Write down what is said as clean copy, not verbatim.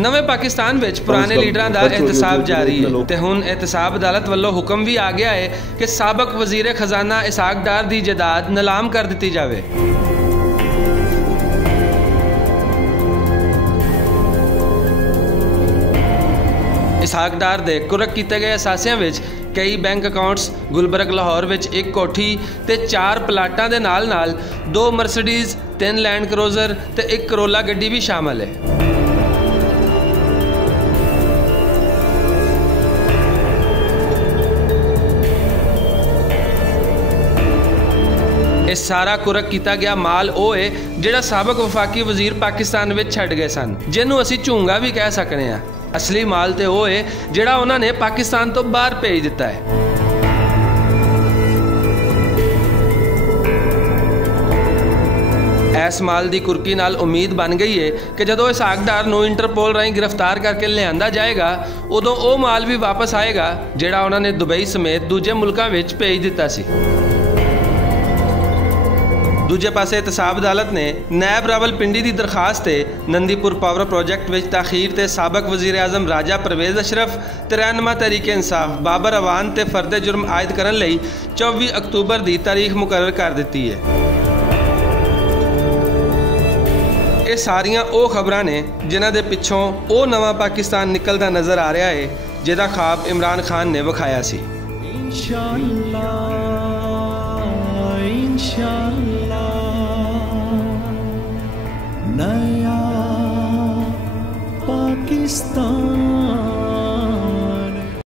नवे पाकिस्तान विच पुराने लीडरां दा एहतसाब जारी है ते हुण एहतसाब अदालत वल्लों हुक्म भी आ गया है कि साबक वजीर खजाना इसहाक डार दी जायदाद नीलाम कर दी जाए। इसहाक डार दे कुरक किए गए असासियां विच कई बैंक अकाउंट्स, गुलबर्ग लाहौर विच एक कोठी ते 4 प्लाटां दे नाल 2 मर्सिडीज, 3 लैंड क्रूजर ते 1 करोला गड्डी भी शामिल है। इस सारा कुरक किया गया माल वो है जिहड़ा साबक वफाकी वजीर पाकिस्तान विच छड्ड गए सन, जिन्हों असी झूंगा भी कह सकते हैं। असली माल तो वो है जिहड़ा उन्होंने पाकिस्तान तो बाहर भेज दिता है। इस माल की कुरकी नाल उम्मीद बन गई है कि जदों इसहाक डार नूं इंटरपोल राही गिरफ्तार करके लिआंदा जाएगा उदों वो माल भी वापस आएगा जिहड़ा उन्होंने दुबई समेत दूजे मुल्कां विच भेज दिता सी। दूजे पासे एहतसाब अदालत ने नैब रावलपिंडी की दरखास्त से नंदीपुर पावर प्रोजेक्ट में ताखीर ते साबक वजीर आजम राजा परवेज अशरफ ते रहनुमा तहरीके इंसाफ बाबर अवान ते फर्दे जुर्म आयद करने लई 24 अक्तूबर की तारीख मुकर्रर कर दी है। ये सारियां वो खबरां ने जिन्हां दे पिछों वो नवा पाकिस्तान निकलता नज़र आ रहा है जिहदा ख्वाब इमरान खान ने विखाया सी। नया पाकिस्तान।